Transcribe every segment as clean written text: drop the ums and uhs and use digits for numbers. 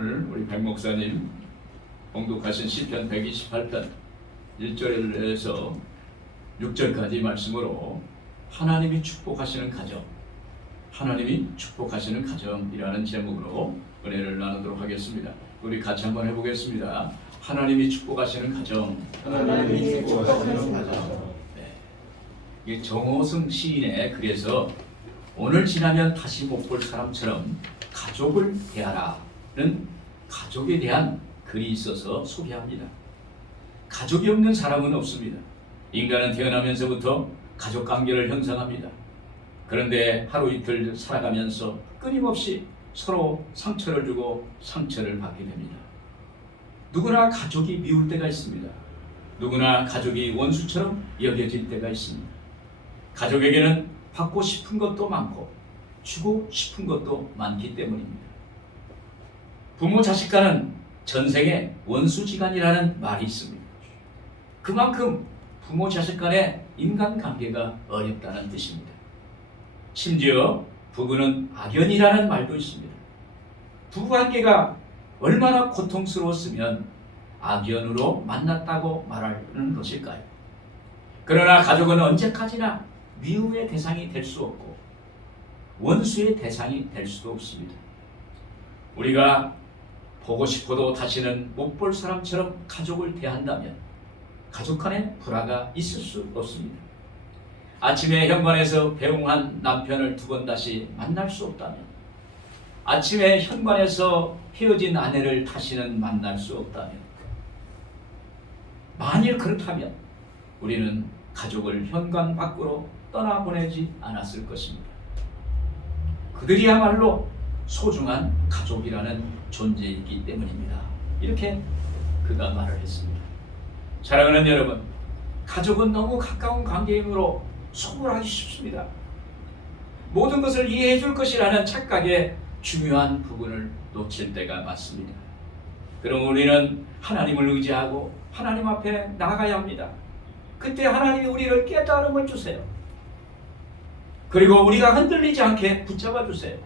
오늘 우리 백 목사님 봉독하신 시편 128편 1절에서 6절까지 말씀으로 하나님이 축복하시는 가정, 하나님이 축복하시는 가정이라는 제목으로 은혜를 나누도록 하겠습니다. 우리 같이 한번 해보겠습니다. 하나님이 축복하시는 가정. 하나님이 축복하시는 가정. 이 정호승 시인의 글에서 오늘 지나면 다시 못 볼 사람처럼 가족을 대하라는 가족에 대한 글이 있어서 소개합니다. 가족이 없는 사람은 없습니다. 인간은 태어나면서부터 가족 관계를 형성합니다. 그런데 하루 이틀 살아가면서 끊임없이 서로 상처를 주고 상처를 받게 됩니다. 누구나 가족이 미울 때가 있습니다. 누구나 가족이 원수처럼 여겨질 때가 있습니다. 가족에게는 받고 싶은 것도 많고 주고 싶은 것도 많기 때문입니다. 부모 자식 간은 전생에 원수지간이라는 말이 있습니다. 그만큼 부모 자식 간의 인간관계가 어렵다는 뜻입니다. 심지어 부부는 악연이라는 말도 있습니다. 부부관계가 얼마나 고통스러웠으면 악연으로 만났다고 말하는 것일까요? 그러나 가족은 언제까지나 미움의 대상이 될 수 없고 원수의 대상이 될 수도 없습니다. 우리가 보고 싶어도 다시는 못 볼 사람처럼 가족을 대한다면 가족 간에 불화가 있을 수 없습니다. 아침에 현관에서 배웅한 남편을 두 번 다시 만날 수 없다면, 아침에 현관에서 헤어진 아내를 다시는 만날 수 없다면, 만일 그렇다면 우리는 가족을 현관 밖으로 떠나보내지 않았을 것입니다. 그들이야말로 소중한 가족이라는 존재이기 때문입니다. 이렇게 그가 말을 했습니다. 사랑하는 여러분, 가족은 너무 가까운 관계이므로 소홀하기 쉽습니다. 모든 것을 이해해 줄 것이라는 착각의 중요한 부분을 놓칠 때가 많습니다. 그럼 우리는 하나님을 의지하고 하나님 앞에 나가야 합니다. 그때 하나님이 우리를 깨달음을 주세요. 그리고 우리가 흔들리지 않게 붙잡아 주세요.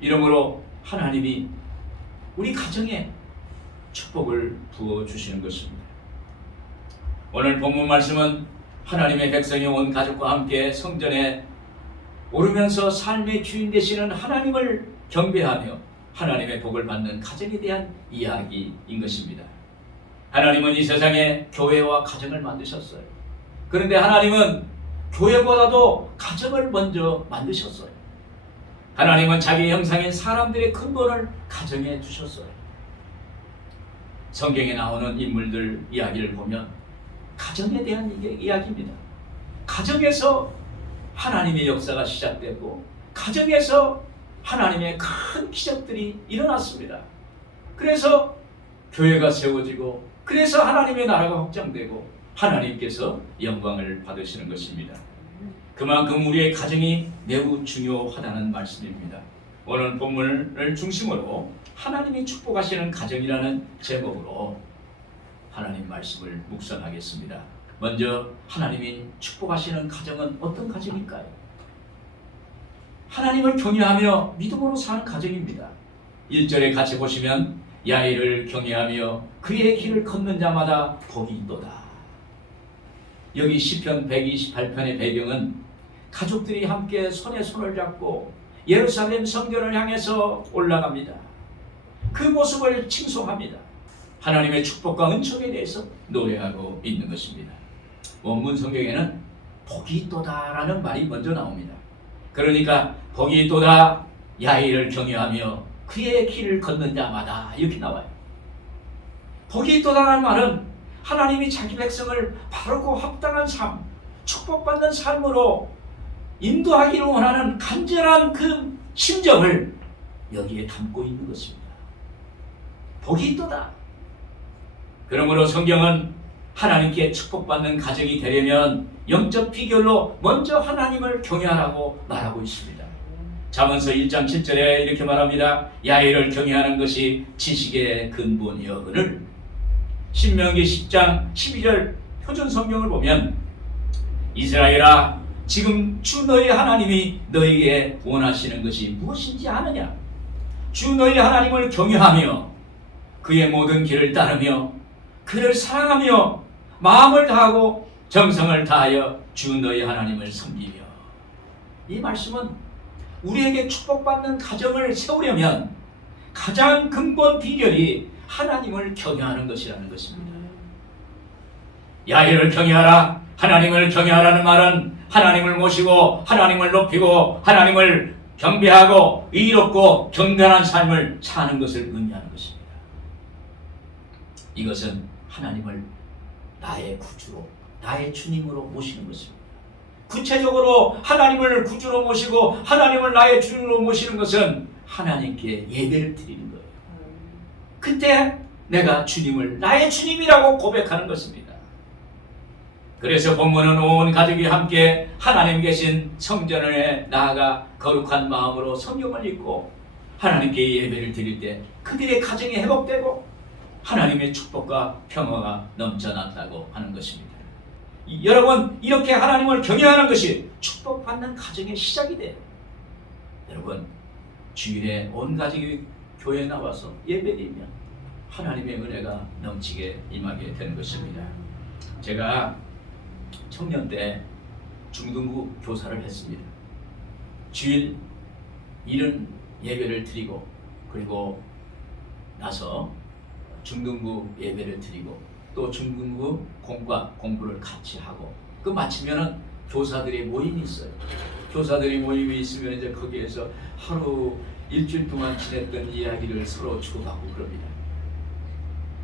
이러므로 하나님이 우리 가정에 축복을 부어주시는 것입니다. 오늘 본문 말씀은 하나님의 백성이 온 가족과 함께 성전에 오르면서 삶의 주인 되시는 하나님을 경배하며 하나님의 복을 받는 가정에 대한 이야기인 것입니다. 하나님은 이 세상에 교회와 가정을 만드셨어요. 그런데 하나님은 교회보다도 가정을 먼저 만드셨어요. 하나님은 자기 형상인 사람들의 근본을 가정에 두셨어요. 성경에 나오는 인물들 이야기를 보면 가정에 대한 이야기입니다. 가정에서 하나님의 역사가 시작되고 가정에서 하나님의 큰 기적들이 일어났습니다. 그래서 교회가 세워지고 그래서 하나님의 나라가 확장되고 하나님께서 영광을 받으시는 것입니다. 그만큼 우리의 가정이 매우 중요하다는 말씀입니다. 오늘 본문을 중심으로 하나님이 축복하시는 가정이라는 제목으로 하나님 말씀을 묵상하겠습니다. 먼저 하나님이 축복하시는 가정은 어떤 가정일까요? 하나님을 경외하며 믿음으로 사는 가정입니다. 1절에 같이 보시면 야훼를 경외하며 그의 길을 걷는 자마다 복이 있도다. 여기 시편 128편의 배경은 가족들이 함께 손에 손을 잡고 예루살렘 성전을 향해서 올라갑니다. 그 모습을 칭송합니다. 하나님의 축복과 은총에 대해서 노래하고 있는 것입니다. 원문 성경에는 복이 있도다라는 말이 먼저 나옵니다. 그러니까 복이 있도다, 야훼를 경외하며 그의 길을 걷는 자마다 이렇게 나와요. 복이 있도다라는 말은 하나님이 자기 백성을 바르고 합당한 삶, 축복받는 삶으로 인도하기를 원하는 간절한 그 심정을 여기에 담고 있는 것입니다. 복이 있도다. 그러므로 성경은 하나님께 축복받는 가정이 되려면 영적 비결로 먼저 하나님을 경외하라고 말하고 있습니다. 잠언서 1장 7절에 이렇게 말합니다. 야훼를 경외하는 것이 지식의 근본이여거늘. 신명기 10장 12절 표준 성경을 보면 이스라엘아 지금 주 너희 하나님이 너희에게 원하시는 것이 무엇인지 아느냐? 주 너희 하나님을 경외하며 그의 모든 길을 따르며 그를 사랑하며 마음을 다하고 정성을 다하여 주 너희 하나님을 섬기며. 이 말씀은 우리에게 축복받는 가정을 세우려면 가장 근본 비결이 하나님을 경외하는 것이라는 것입니다. 야훼를 경외하라. 하나님을 경외하라는 말은 하나님을 모시고 하나님을 높이고 하나님을 경배하고 의롭고 경건한 삶을 사는 것을 의미하는 것입니다. 이것은 하나님을 나의 구주로, 나의 주님으로 모시는 것입니다. 구체적으로 하나님을 구주로 모시고 하나님을 나의 주님으로 모시는 것은 하나님께 예배를 드리는 거예요. 그때 내가 주님을 나의 주님이라고 고백하는 것입니다. 그래서 본문은 온 가족이 함께 하나님 계신 성전에 나아가 거룩한 마음으로 성경을 읽고 하나님께 예배를 드릴 때 그들의 가정이 회복되고 하나님의 축복과 평화가 넘쳐났다고 하는 것입니다. 여러분, 이렇게 하나님을 경외하는 것이 축복받는 가정의 시작이 돼요. 여러분, 주일에 온 가족이 교회에 나와서 예배드리면 하나님의 은혜가 넘치게 임하게 되는 것입니다. 제가 청년 때 중등부 교사를 했습니다. 주일 일은 예배를 드리고 그리고 나서 중등부 예배를 드리고 또 중등부 공과 공부를 같이 하고 그 마치면은 교사들의 모임이 있어요. 교사들이 모임이 있으면 이제 거기에서 하루 일주일 동안 지냈던 이야기를 서로 주고받고 그럽니다.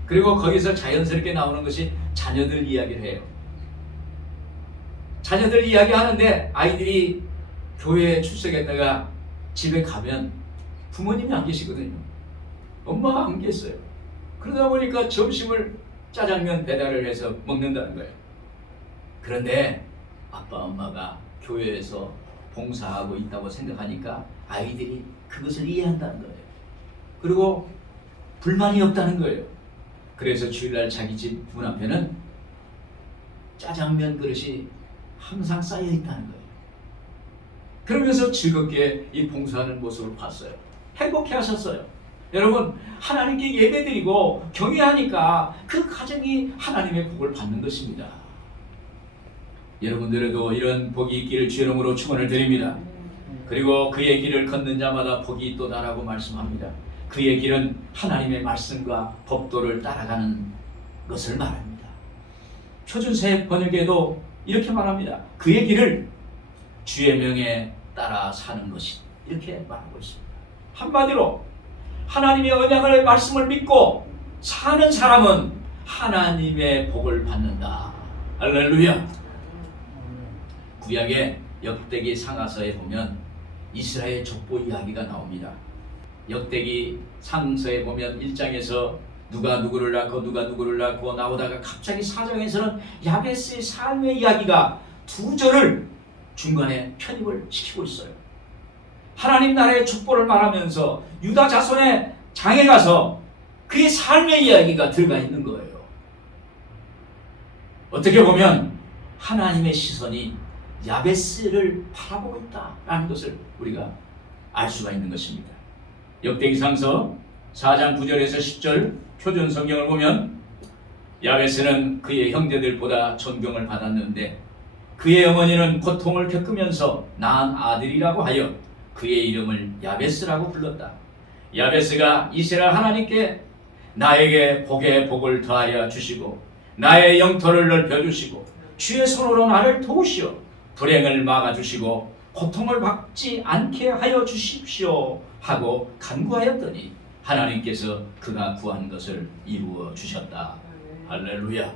그리고 거기서 자연스럽게 나오는 것이 자녀들 이야기를 해요. 자녀들 이야기하는데 아이들이 교회에 출석했다가 집에 가면 부모님이 안 계시거든요. 엄마가 안 계세요. 그러다 보니까 점심을 짜장면 배달을 해서 먹는다는 거예요. 그런데 아빠 엄마가 교회에서 봉사하고 있다고 생각하니까 아이들이 그것을 이해한다는 거예요. 그리고 불만이 없다는 거예요. 그래서 주일날 자기 집 문 앞에는 짜장면 그릇이 항상 쌓여 있다는 거예요. 그러면서 즐겁게 이 봉사하는 모습을 봤어요. 행복해 하셨어요. 여러분, 하나님께 예배드리고 경외하니까 그 가정이 하나님의 복을 받는 것입니다. 여러분들에도 이런 복이 있기를 주 이름으로 축원을 드립니다. 그리고 그의 길을 걷는 자마다 복이 있도다라고 말씀합니다. 그의 길은 하나님의 말씀과 법도를 따라가는 것을 말합니다. 표준세 번역에도 이렇게 말합니다. 그의 길을 주의 명에 따라 사는 것이 이렇게 말하고 있습니다. 한마디로 하나님의 언약을 말씀을 믿고 사는 사람은 하나님의 복을 받는다. 할렐루야. 구약의 역대기 상하서에 보면 이스라엘 족보 이야기가 나옵니다. 역대기 상서에 보면 1장에서 누가 누구를 낳고 나오다가 갑자기 4장에서는 야베스의 삶의 이야기가 두 절을 중간에 편입을 시키고 있어요. 하나님 나라의 족보를 말하면서 유다 자손의 장에 가서 그의 삶의 이야기가 들어가 있는 거예요. 어떻게 보면 하나님의 시선이 야베스를 바라보고 있다라는 것을 우리가 알 수가 있는 것입니다. 역대기상서 4장 9절에서 10절 표준 성경을 보면 야베스는 그의 형제들보다 존경을 받았는데 그의 어머니는 고통을 겪으면서 낳은 아들이라고 하여 그의 이름을 야베스라고 불렀다. 야베스가 이스라엘 하나님께 나에게 복에 복을 더하여 주시고 나의 영토를 넓혀주시고 주의 손으로 나를 도우시어 불행을 막아주시고 고통을 받지 않게 하여 주십시오 하고 간구하였더니 하나님께서 그가 구한 것을 이루어 주셨다. 할렐루야.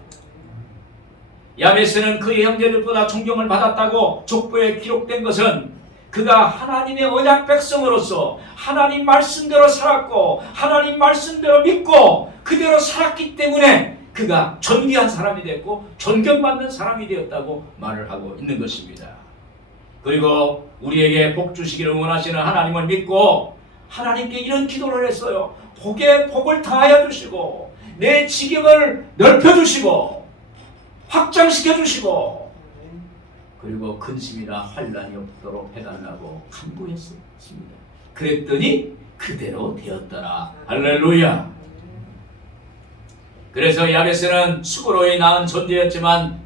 야베스는 그의 형제들보다 존경을 받았다고 족보에 기록된 것은 그가 하나님의 언약 백성으로서 하나님 말씀대로 살았고 하나님 말씀대로 믿고 그대로 살았기 때문에 그가 존귀한 사람이 됐고 존경받는 사람이 되었다고 말을 하고 있는 것입니다. 그리고 우리에게 복 주시기를 원하시는 하나님을 믿고 하나님께 이런 기도를 했어요. 복에 복을 다하여 주시고 내 지경을 넓혀주시고 확장시켜주시고 그리고 근심이나 환란이 없도록 해달라고 간구했습니다. 그랬더니 그대로 되었더라. 할렐루야. 그래서 야베스는 수고로이 낳은 존재였지만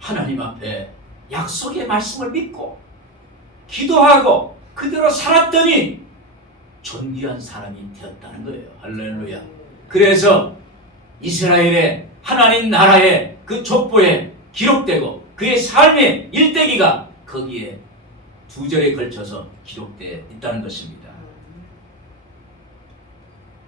하나님 앞에 약속의 말씀을 믿고 기도하고 그대로 살았더니 존귀한 사람이 되었다는 거예요. 할렐루야. 그래서 이스라엘의 하나님 나라의 그 족보에 기록되고 그의 삶의 일대기가 거기에 2절에 걸쳐서 기록되어 있다는 것입니다.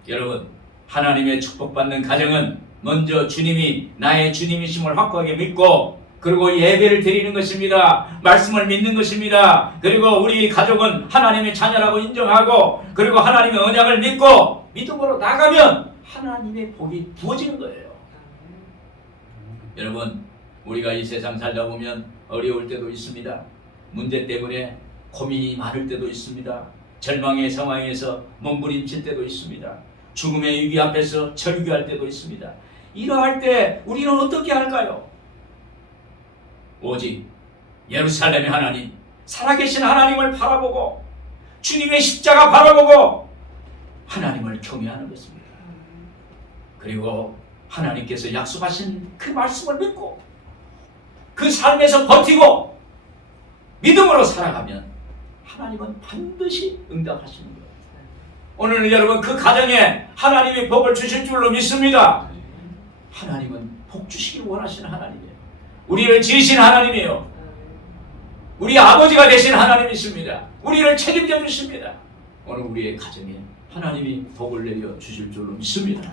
여러분, 하나님의 축복받는 가정은 먼저 주님이 나의 주님이심을 확고하게 믿고 그리고 예배를 드리는 것입니다. 말씀을 믿는 것입니다. 그리고 우리 가족은 하나님의 자녀라고 인정하고 그리고 하나님의 언약을 믿고 믿음으로 나가면 하나님의 복이 부어지는 거예요. 여러분, 우리가 이 세상 살다 보면 어려울 때도 있습니다. 문제 때문에 고민이 많을 때도 있습니다. 절망의 상황에서 몸부림칠 때도 있습니다. 죽음의 위기 앞에서 절규할 때도 있습니다. 이러할 때 우리는 어떻게 할까요? 오직 예루살렘의 하나님, 살아계신 하나님을 바라보고 주님의 십자가 바라보고 하나님을 경외하는 것입니다. 그리고 하나님께서 약속하신 그 말씀을 믿고 그 삶에서 버티고 믿음으로 살아가면 하나님은 반드시 응답하시는 거예요. 오늘 여러분 그 가정에 하나님이 복을 주실 줄로 믿습니다. 하나님은 복 주시기를 원하시는 하나님이에요. 우리를 지으신 하나님이에요. 우리 아버지가 되신 하나님이십니다. 우리를 책임져 주십니다. 오늘 우리의 가정에 하나님이 복을 내려 주실 줄로 믿습니다.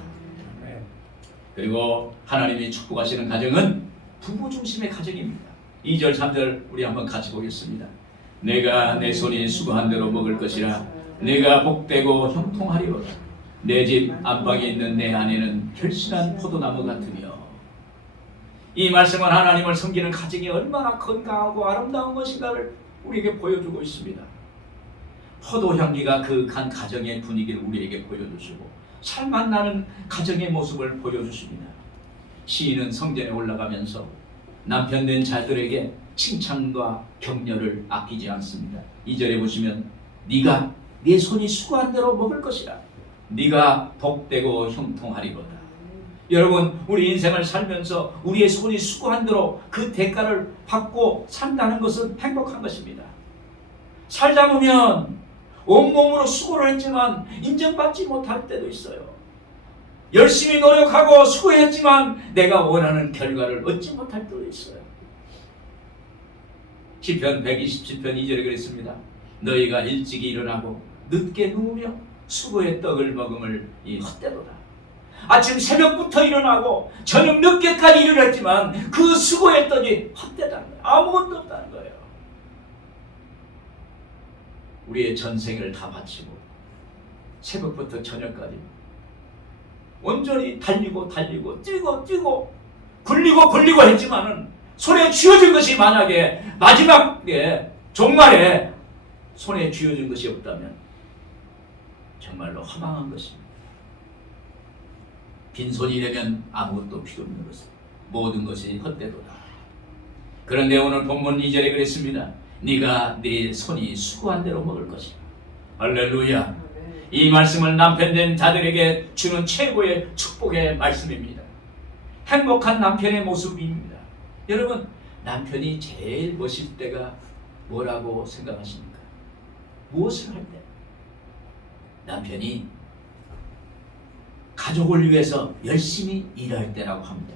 그리고 하나님이 축복하시는 가정은 부부 중심의 가정입니다. 2절 3절 우리 한번 같이 보겠습니다. 내가 내 손이 수고한 대로 먹을 것이라 내가 복되고 형통하리로다. 내 집 안방에 있는 내 아내는 결실한 포도나무 같으며. 이 말씀은 하나님을 섬기는 가정이 얼마나 건강하고 아름다운 것인가를 우리에게 보여주고 있습니다. 포도 향기가 그간 가정의 분위기를 우리에게 보여주시고 살맛 나는 가정의 모습을 보여주십니다. 시인은 성전에 올라가면서 남편 된 자들에게 칭찬과 격려를 아끼지 않습니다. 2절에 보시면 네가 네 손이 수고한 대로 먹을 것이라. 네가 복되고 형통하리로다. 여러분, 우리 인생을 살면서 우리의 손이 수고한 대로 그 대가를 받고 산다는 것은 행복한 것입니다. 살다 보면 온몸으로 수고를 했지만 인정받지 못할 때도 있어요. 열심히 노력하고 수고했지만 내가 원하는 결과를 얻지 못할 때도 있어요. 시편 127편 2절에 그랬습니다. 너희가 일찍이 일어나고 늦게 누우며 수고의 떡을 먹음을 이 헛되도다. 아침 새벽부터 일어나고 저녁 늦게까지 일을 했지만 그 수고의 떡이 헛되다는 거예요. 아무것도 없다는 거예요. 우리의 전생을 다 바치고 새벽부터 저녁까지 온전히 달리고 뛰고 굴리고 했지만은 손에 쥐어진 것이 만약에 마지막에 종말에 손에 쥐어진 것이 없다면 정말로 허망한 것입니다. 빈손이 되면 아무것도 필요 없는 것입니다. 모든 것이 헛되도다. 그런데 오늘 본문 2절에 그랬습니다. 네가 네 손이 수고한 대로 먹을 것이다. 할렐루야. 이 말씀은 남편된 자들에게 주는 최고의 축복의 말씀입니다. 행복한 남편의 모습입니다. 여러분, 남편이 제일 멋있을 때가 뭐라고 생각하십니까? 무엇을 할 때? 남편이 가족을 위해서 열심히 일할 때라고 합니다.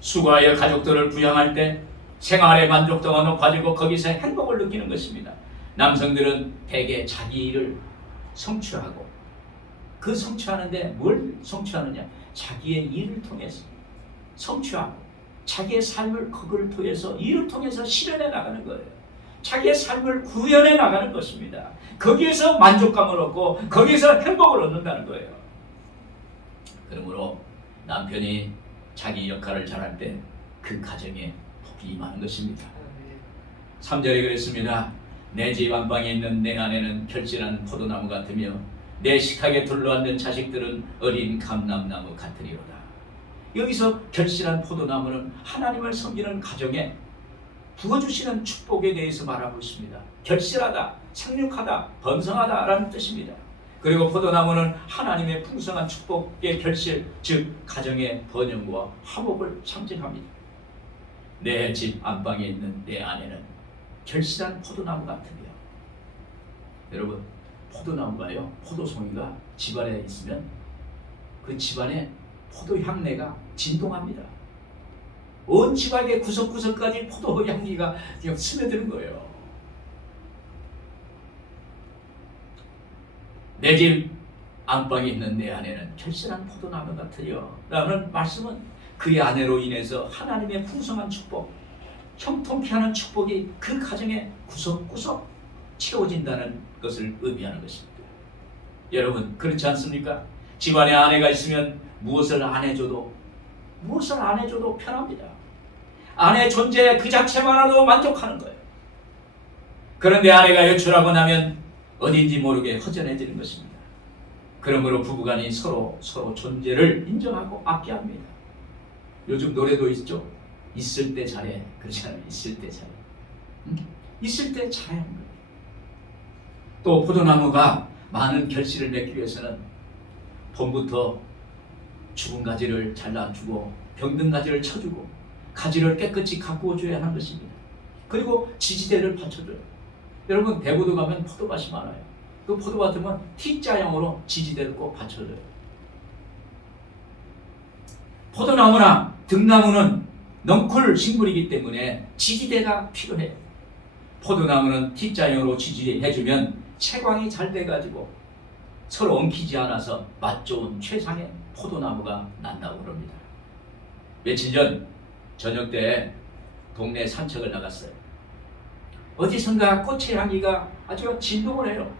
수고하여 가족들을 부양할 때 생활의 만족도가 높아지고 거기서 행복을 느끼는 것입니다. 남성들은 대개 자기 일을 성취하고 그 성취하는데 뭘 성취하느냐? 자기의 일을 통해서 성취하고 자기의 삶을 그걸 통해서 일을 통해서 실현해 나가는 거예요. 자기의 삶을 구현해 나가는 것입니다. 거기에서 만족감을 얻고 거기에서 행복을 얻는다는 거예요. 그러므로 남편이 자기 역할을 잘할 때 그 가정에 복이 임하는 것입니다. 3절에 그랬습니다. 내 집 안방에 있는 내 아내는 결실한 포도나무 같으며 내 식탁에 둘러앉는 자식들은 어린 감람나무 같으리로다. 여기서 결실한 포도나무는 하나님을 섬기는 가정에 부어주시는 축복에 대해서 말하고 있습니다. 결실하다, 생육하다, 번성하다라는 뜻입니다. 그리고 포도나무는 하나님의 풍성한 축복의 결실, 즉 가정의 번영과 화목을 상징합니다. 내 집 안방에 있는 내 아내는 결실한 포도나무 같으며, 여러분, 포도나무가요, 포도송이가 집안에 있으면 그 집안에 포도 향내가 진동합니다. 온 집안의 구석구석까지 포도 향기가 그냥 스며드는 거예요. 내 집 안방에 있는 내 아내는 결실한 포도나무 같으여 라는 말씀은 그의 아내로 인해서 하나님의 풍성한 축복, 형통케 하는 축복이 그 가정의 구석구석 채워진다는 것을 의미하는 것입니다. 여러분, 그렇지 않습니까? 집안에 아내가 있으면 무엇을 안 해줘도 편합니다. 아내 존재 그 자체만으로도 만족하는 거예요. 그런데 아내가 외출하고 나면 어딘지 모르게 허전해지는 것입니다. 그러므로 부부간이 서로 존재를 인정하고 아껴야 합니다. 요즘 노래도 있죠? 있을 때 잘해. 그렇지 않아요? 있을 때 잘해. 있을 때 잘해야 하는 거예요. 또 포도나무가 많은 결실을 맺기 위해서는 봄부터 죽은 가지를 잘라주고 병든 가지를 쳐주고 가지를 깨끗이 가꾸어줘야 하는 것입니다. 그리고 지지대를 받쳐줘요. 여러분, 대구도 가면 포도밭이 많아요. 그 포도밭은 T자형으로 지지대를 꼭 받쳐줘요. 포도나무나 등나무는 넝쿨 식물이기 때문에 지지대가 필요해요. 포도나무는 T자형으로 지지해주면 채광이 잘 돼가지고 서로 엉키지 않아서 맛 좋은 최상의 포도나무가 난다고 그럽니다. 며칠 전 저녁 때 동네 산책을 나갔어요. 어디선가 꽃의 향기가 아주 진동을 해요.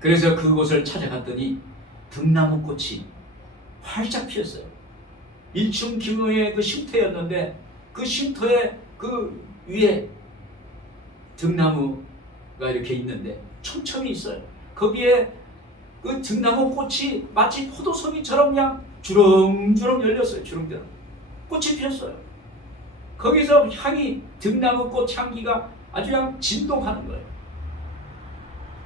그래서 그곳을 찾아갔더니 등나무 꽃이 활짝 피었어요. 1층 규모의 그 쉼터였는데 그 쉼터의 그 위에 등나무가 이렇게 있는데 촘촘히 있어요. 거기에 그 등나무 꽃이 마치 포도송이처럼 그냥 주렁주렁 열렸어요. 주렁주렁 꽃이 피었어요. 거기서 향이, 등나무 꽃 향기가 아주 그냥 진동하는 거예요.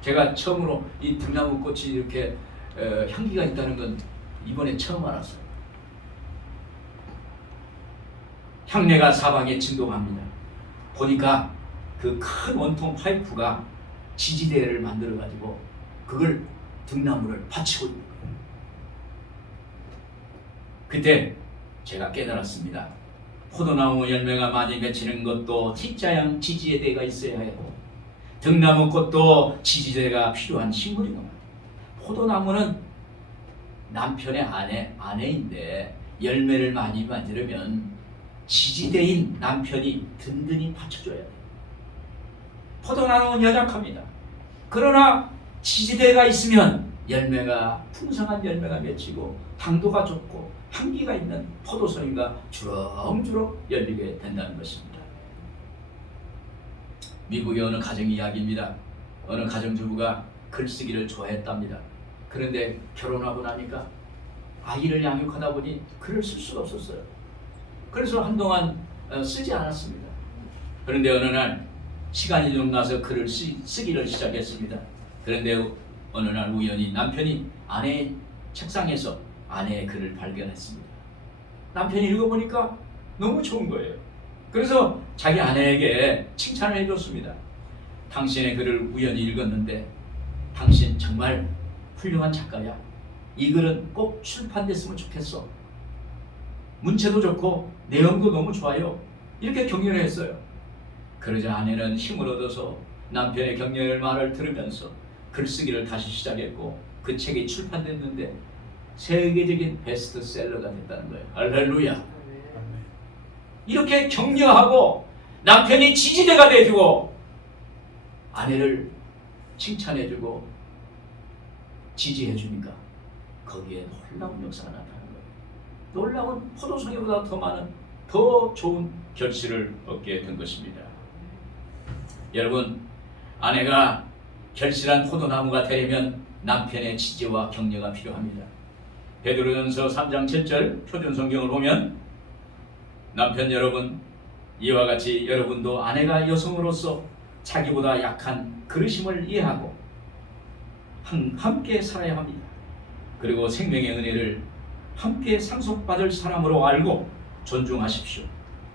제가 처음으로 이 등나무 꽃이 이렇게 향기가 있다는 건 이번에 처음 알았어요. 향내가 사방에 진동합니다. 보니까 그 큰 원통 파이프가 지지대를 만들어 가지고 그걸 등나무를 받치고 있는 거예요. 그때 제가 깨달았습니다. 포도나무 열매가 많이 맺히는 것도 T자형 지지대가 있어야 해요. 등나무 꽃도 지지대가 필요한 식물이구나. 포도나무는 남편의 아내인데 열매를 많이 만들면 지지대인 남편이 든든히 받쳐줘야 돼요. 포도나무는 연약합니다. 그러나 지지대가 있으면 열매가, 풍성한 열매가 맺히고 당도가 좋고 향기가 있는 포도송이가 주렁주렁 열리게 된다는 것입니다. 미국의 어느 가정 이야기입니다. 어느 가정주부가 글쓰기를 좋아했답니다. 그런데 결혼하고 나니까 아이를 양육하다 보니 글을 쓸 수가 없었어요. 그래서 한동안 쓰지 않았습니다. 그런데 어느 날 시간이 좀 나서 글을 쓰기를 시작했습니다. 그런데 어느 날 우연히 남편이 아내의 책상에서 아내의 글을 발견했습니다. 남편이 읽어보니까 너무 좋은 거예요. 그래서 자기 아내에게 칭찬을 해줬습니다. 당신의 글을 우연히 읽었는데 당신 정말 훌륭한 작가야. 이 글은 꼭 출판됐으면 좋겠어. 문체도 좋고 내용도 너무 좋아요. 이렇게 격려를 했어요. 그러자 아내는 힘을 얻어서 남편의 격려의 말을 들으면서 글쓰기를 다시 시작했고 그 책이 출판됐는데 세계적인 베스트셀러가 됐다는 거예요. 할렐루야. 이렇게 격려하고 남편이 지지대가 돼주고 아내를 칭찬해주고 지지해주니까 거기에 놀라운 역사가 나타나는 거예요. 놀라운 포도송이보다 더 많은, 더 좋은 결실을 얻게 된 것입니다. 여러분, 아내가 결실한 포도나무가 되려면 남편의 지지와 격려가 필요합니다. 베드로전서 3장 7절 표준성경을 보면 남편 여러분, 이와 같이 여러분도 아내가 여성으로서 자기보다 약한 그르심을 이해하고 함께 살아야 합니다. 그리고 생명의 은혜를 함께 상속받을 사람으로 알고 존중하십시오.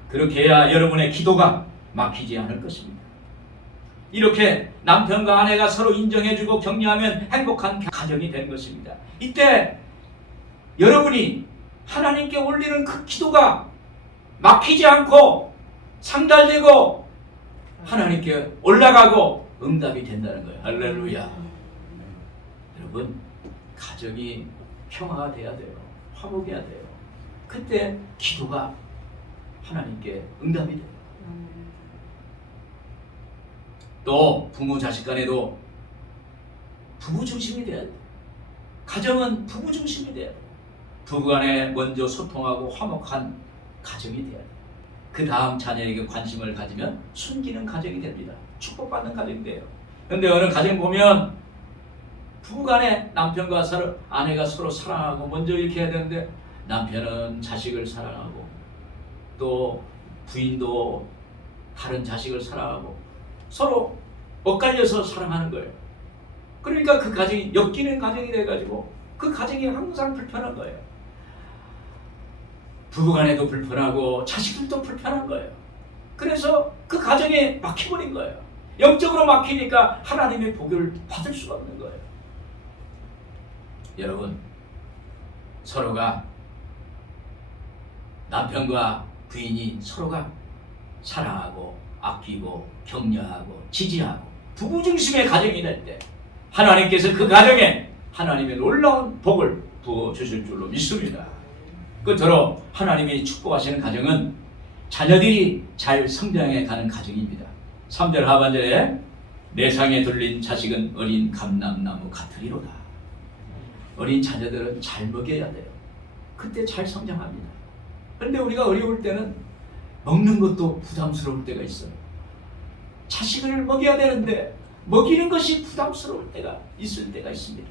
그렇게 해야 여러분의 기도가 막히지 않을 것입니다. 이렇게 남편과 아내가 서로 인정해주고 격려하면 행복한 가정이 되는 것입니다. 이때 여러분이 하나님께 올리는 그 기도가 막히지 않고 상달되고 하나님께 올라가고 응답이 된다는 거예요. 할렐루야. 여러분, 가정이 평화가 돼야 돼요. 화목해야 돼요. 그때 기도가 하나님께 응답이 돼요. 또 부모 자식 간에도 부부 중심이 돼야 돼요. 가정은 부부 중심이 돼야 돼요. 부부 간에 먼저 소통하고 화목한 가정이 돼야 돼요. 그 다음 자녀에게 관심을 가지면 숨기는 가정이 됩니다. 축복받는 가정이 돼요. 그런데 어느 가정 보면 부부간에 남편과 아내가 서로 사랑하고 먼저 이렇게 해야 되는데 남편은 자식을 사랑하고 또 부인도 다른 자식을 사랑하고 서로 엇갈려서 사랑하는 거예요. 그러니까 그 가정이 엮이는 가정이 돼가지고 그 가정이 항상 불편한 거예요. 부부간에도 불편하고 자식들도 불편한 거예요. 그래서 그 가정에 막혀버린 거예요. 영적으로 막히니까 하나님의 복을 받을 수가 없는 거예요. 여러분, 서로가 남편과 부인이 서로가 사랑하고 아끼고 격려하고 지지하고 부부 중심의 가정이 될 때 하나님께서 그 가정에 하나님의 놀라운 복을 부어주실 줄로 믿습니다. 끝으로 하나님이 축복하시는 가정은 자녀들이 잘 성장해 가는 가정입니다. 3절 하반절에 내 상에 둘린 자식은 어린 감람나무 같으리로다. 어린 자녀들은 잘 먹여야 돼요. 그때 잘 성장합니다. 그런데 우리가 어려울 때는 먹는 것도 부담스러울 때가 있어요. 자식을 먹여야 되는데 먹이는 것이 부담스러울 때가 있을 때가 있습니다.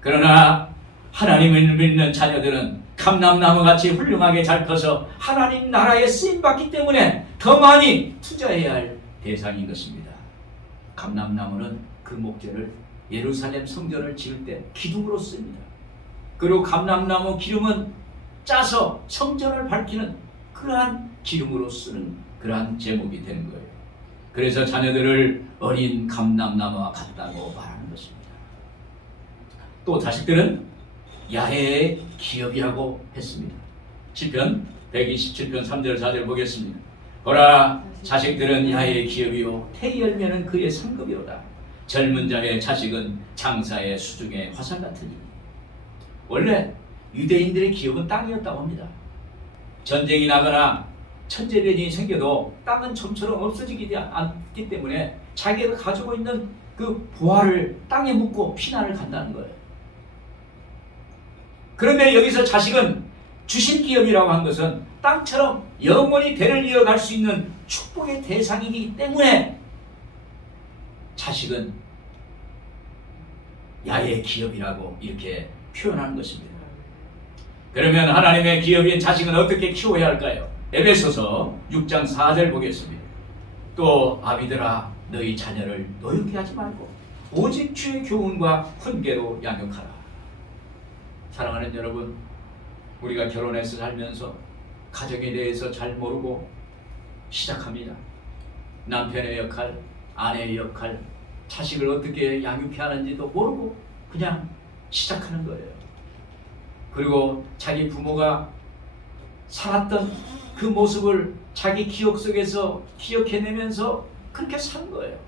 그러나 하나님을 믿는 자녀들은 감람나무같이 훌륭하게 잘 커서 하나님 나라에 쓰임받기 때문에 더 많이 투자해야 할 대상인 것입니다. 감람나무는 그 목재를 예루살렘 성전을 지을 때 기둥으로 씁니다. 그리고 감람나무 기름은 짜서 성전을 밝히는 그러한 기름으로 쓰는 그러한 제목이 되는 거예요. 그래서 자녀들을 어린 감람나무와 같다고 말하는 것입니다. 또 자식들은 야해의 기업이라고 했습니다. 시편 127편 3절 4절 보겠습니다. 보라, 자식들은 야해의 기업이요 태의 열매는 그의 상급이로다. 젊은 자의 자식은 장사의 수중의 화살 같으니. 원래 유대인들의 기업은 땅이었다고 합니다. 전쟁이 나거나 천재변이 생겨도 땅은 좀처럼 없어지지 않기 때문에 자기가 가지고 있는 그 보화를 땅에 묻고 피난을 간다는 거예요. 그런데 여기서 자식은 주신 기업이라고 한 것은 땅처럼 영원히 대를 이어갈 수 있는 축복의 대상이기 때문에 자식은 야의 기업이라고 이렇게 표현하는 것입니다. 그러면 하나님의 기업인 자식은 어떻게 키워야 할까요? 에베소서 6장 4절 보겠습니다. 또 아비들아 너희 자녀를 노엽게 하지 말고 오직 주의 교훈과 훈계로 양육하라. 사랑하는 여러분, 우리가 결혼해서 살면서 가정에 대해서 잘 모르고 시작합니다. 남편의 역할, 아내의 역할, 자식을 어떻게 양육해야 하는지도 모르고 그냥 시작하는 거예요. 그리고 자기 부모가 살았던 그 모습을 자기 기억 속에서 기억해내면서 그렇게 산 거예요.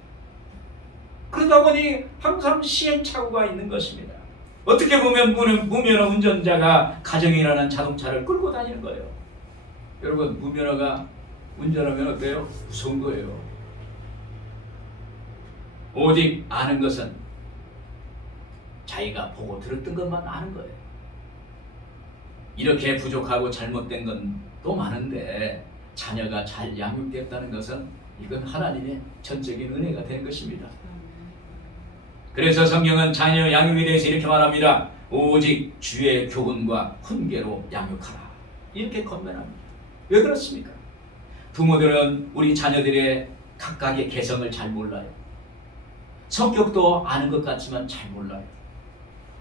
그러다 보니 항상 시행착오가 있는 것입니다. 어떻게 보면 무면허 운전자가 가정이라는 자동차를 끌고 다니는 거예요. 여러분, 무면허가 운전하면 어때요? 무서운 거예요. 오직 아는 것은 자기가 보고 들었던 것만 아는 거예요. 이렇게 부족하고 잘못된 건 또 많은데 자녀가 잘 양육됐다는 것은 이건 하나님의 전적인 은혜가 된 것입니다. 그래서 성경은 자녀 양육에 대해서 이렇게 말합니다. 오직 주의 교훈과 훈계로 양육하라. 이렇게 권면합니다. 왜 그렇습니까? 부모들은 우리 자녀들의 각각의 개성을 잘 몰라요. 성격도 아는 것 같지만 잘 몰라요.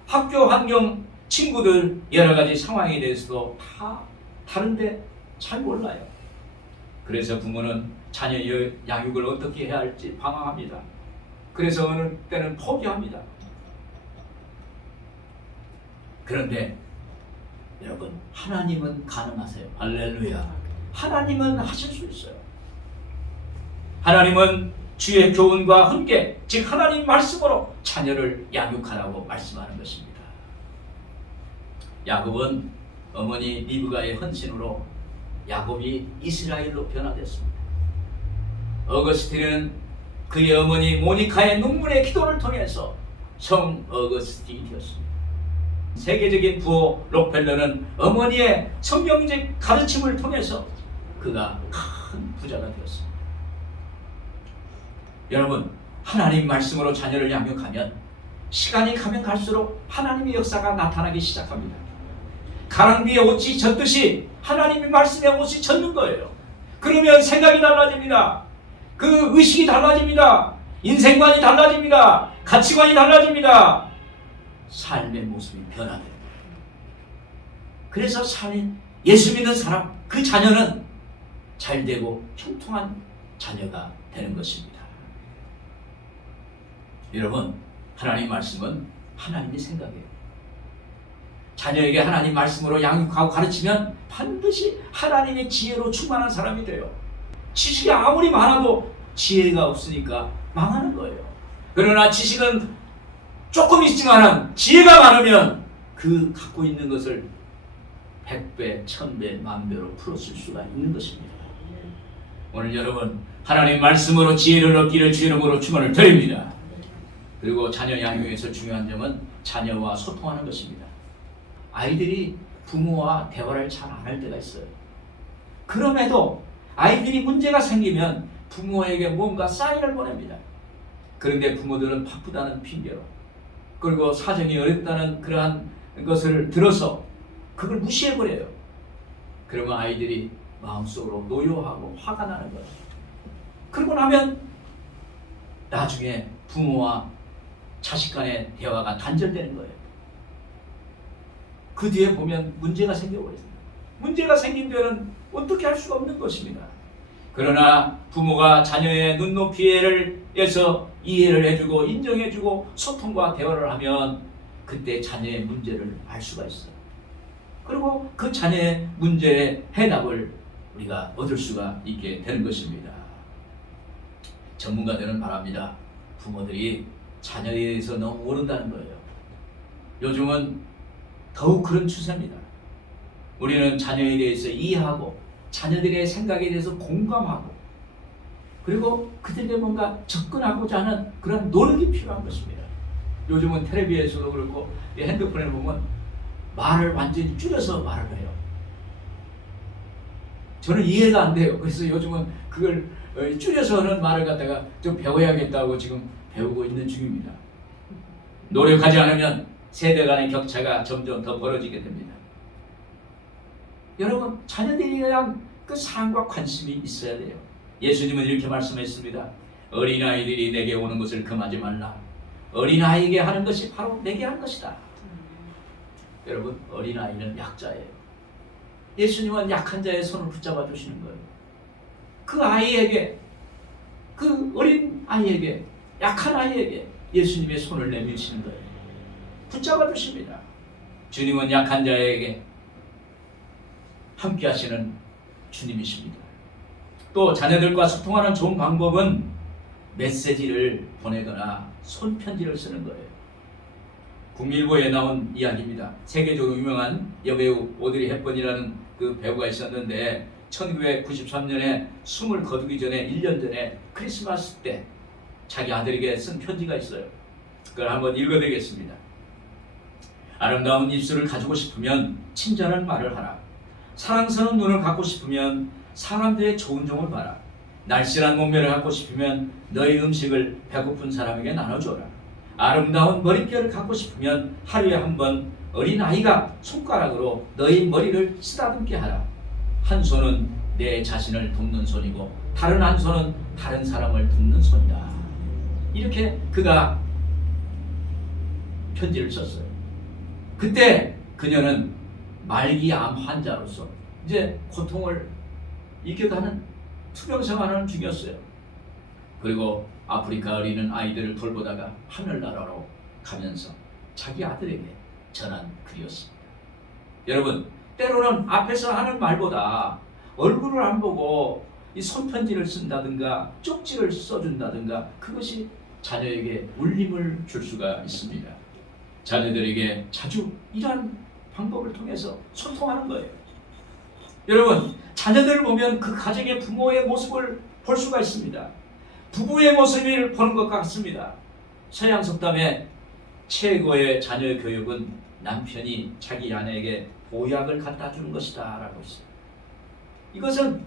학교 환경, 친구들 여러 가지 상황에 대해서도 다 다른데 잘 몰라요. 그래서 부모는 자녀 양육을 어떻게 해야 할지 방황합니다. 그래서 어느 때는 포기합니다. 그런데 여러분, 하나님은 가능하세요. 할렐루야. 하나님은 하실 수 있어요. 하나님은 주의 교훈과 훈계, 즉 하나님 말씀으로 자녀를 양육하라고 말씀하는 것입니다. 야곱은 어머니 리브가의 헌신으로 야곱이 이스라엘로 변화됐습니다. 어거스틴은 그의 어머니 모니카의 눈물의 기도를 통해서 성 어거스틴이 되었습니다. 세계적인 부호 록펠러는 어머니의 성경적 가르침을 통해서 그가 큰 부자가 되었습니다. 여러분, 하나님 말씀으로 자녀를 양육하면 시간이 가면 갈수록 하나님의 역사가 나타나기 시작합니다. 가랑비에 옷이 젖듯이 하나님의 말씀에 옷이 젖는 거예요. 그러면 생각이 달라집니다. 그 의식이 달라집니다. 인생관이 달라집니다. 가치관이 달라집니다. 삶의 모습이 변화됩니다. 그래서 예수 믿는 사람, 그 자녀는 잘되고 형통한 자녀가 되는 것입니다. 여러분, 하나님 말씀은 하나님의 생각이에요. 자녀에게 하나님 말씀으로 양육하고 가르치면 반드시 하나님의 지혜로 충만한 사람이 돼요. 지식이 아무리 많아도 지혜가 없으니까 망하는 거예요. 그러나 지식은 조금 있지만 지혜가 많으면 그 갖고 있는 것을 100배, 1000배, 만배로 풀어쓸 수가 있는 것입니다. 오늘 여러분, 하나님 말씀으로 지혜를 얻기를 주 이름으로 축원을 드립니다. 그리고 자녀 양육에서 중요한 점은 자녀와 소통하는 것입니다. 아이들이 부모와 대화를 잘 안 할 때가 있어요. 그럼에도 아이들이 문제가 생기면 부모에게 뭔가 사인을 보냅니다. 그런데 부모들은 바쁘다는 핑계로, 그리고 사정이 어렵다는 그러한 것을 들어서 그걸 무시해버려요. 그러면 아이들이 마음속으로 노여하고 화가 나는 거예요. 그러고 나면 나중에 부모와 자식 간의 대화가 단절되는 거예요. 그 뒤에 보면 문제가 생겨버렸습니다. 문제가 생긴 데는 어떻게 할 수가 없는 것입니다. 그러나 부모가 자녀의 눈높이에서 이해를 해주고 인정해주고 소통과 대화를 하면 그때 자녀의 문제를 알 수가 있어요. 그리고 그 자녀의 문제의 해답을 우리가 얻을 수가 있게 되는 것입니다. 전문가들은 말합니다. 부모들이 자녀에 대해서 너무 모른다는 거예요. 요즘은 더욱 그런 추세입니다. 우리는 자녀에 대해서 이해하고 자녀들의 생각에 대해서 공감하고 그리고 그들에게 뭔가 접근하고자 하는 그런 노력이 필요한 것입니다. 요즘은 텔레비에서도 그렇고 핸드폰에 보면 말을 완전히 줄여서 말을 해요. 저는 이해가 안 돼요. 그래서 요즘은 그걸 줄여서 하는 말을 갖다가 좀 배워야겠다고 지금 배우고 있는 중입니다. 노력하지 않으면 세대 간의 격차가 점점 더 벌어지게 됩니다. 여러분, 자녀들에 대한 그 사랑과 관심이 있어야 돼요. 예수님은 이렇게 말씀했습니다. 어린아이들이 내게 오는 것을 금하지 말라. 어린아이에게 하는 것이 바로 내게 한 것이다. 여러분, 어린아이는 약자예요. 예수님은 약한 자의 손을 붙잡아 주시는 거예요. 그 아이에게, 그 어린 아이에게, 약한 아이에게 예수님의 손을 내미시는 거예요. 붙잡아 주십니다. 주님은 약한 자에게 함께 하시는 주님이십니다. 또 자녀들과 소통하는 좋은 방법은 메시지를 보내거나 손편지를 쓰는 거예요. 국민일보에 나온 이야기입니다. 세계적으로 유명한 여배우 오드리 헵번이라는 그 배우가 있었는데 1993년에 숨을 거두기 전에 1년 전에 크리스마스 때 자기 아들에게 쓴 편지가 있어요. 그걸 한번 읽어드리겠습니다. 아름다운 입술을 가지고 싶으면 친절한 말을 하라. 사랑스러운 눈을 갖고 싶으면 사람들의 좋은 점을 봐라. 날씬한 몸매를 갖고 싶으면 너의 음식을 배고픈 사람에게 나눠줘라. 아름다운 머릿결을 갖고 싶으면 하루에 한 번 어린아이가 손가락으로 너의 머리를 쓰다듬게 하라. 한 손은 내 자신을 돕는 손이고 다른 한 손은 다른 사람을 돕는 손이다. 이렇게 그가 편지를 썼어요. 그때 그녀는 말기암 환자로서 이제 고통을 이겨가는 투병생 하나를 죽였어요. 그리고 아프리카 어리는 아이들을 돌보다가 하늘나라로 가면서 자기 아들에게 전한 글이었습니다. 여러분, 때로는 앞에서 하는 말보다 얼굴을 안 보고 이 손편지를 쓴다든가 쪽지를 써준다든가 그것이 자녀에게 울림을 줄 수가 있습니다. 자녀들에게 자주 이러한 방법을 통해서 소통하는 거예요. 여러분, 자녀들을 보면 그 가정의 부모의 모습을 볼 수가 있습니다. 부부의 모습을 보는 것 같습니다. 서양 속담에 최고의 자녀 교육은 남편이 자기 아내에게 보약을 갖다 주는 것이다 라고 있어요. 이것은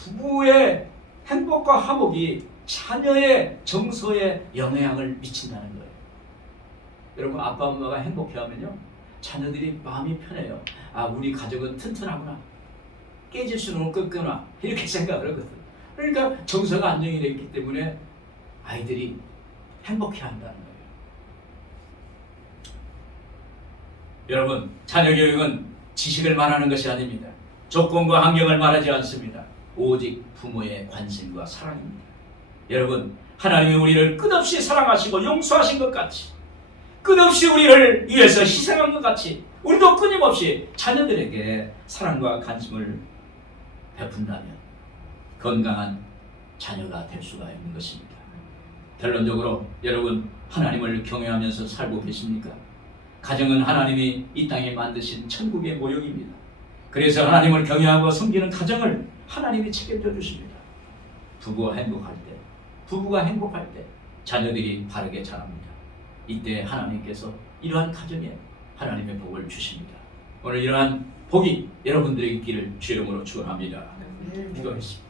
부부의 행복과 화목이 자녀의 정서에 영향을 미친다는 거예요. 여러분, 아빠 엄마가 행복해하면요 자녀들이 마음이 편해요. 아, 우리 가족은 튼튼하구나, 깨질 수는 없겠구나, 이렇게 생각을 하거든. 그러니까 정서가 안정이 되어 있기 때문에 아이들이 행복해한다는 거예요. 여러분, 자녀 교육은 지식을 말하는 것이 아닙니다. 조건과 환경을 말하지 않습니다. 오직 부모의 관심과 사랑입니다. 여러분, 하나님이 우리를 끝없이 사랑하시고 용서하신 것 같이, 끝없이 우리를 위해서 희생한 것 같이 우리도 끊임없이 자녀들에게 사랑과 관심을 베푼다면 건강한 자녀가 될 수가 있는 것입니다. 결론적으로 여러분, 하나님을 경외하면서 살고 계십니까? 가정은 하나님이 이 땅에 만드신 천국의 모형입니다. 그래서 하나님을 경외하고 섬기는 가정을 하나님이 책임져 주십니다. 부부가 행복할 때 자녀들이 바르게 자랍니다. 이때 하나님께서 이러한 가정에 하나님의 복을 주십니다. 오늘 이러한 복이 여러분들에게 있기를 주의 이름으로 축원합니다. 기도하겠습니다.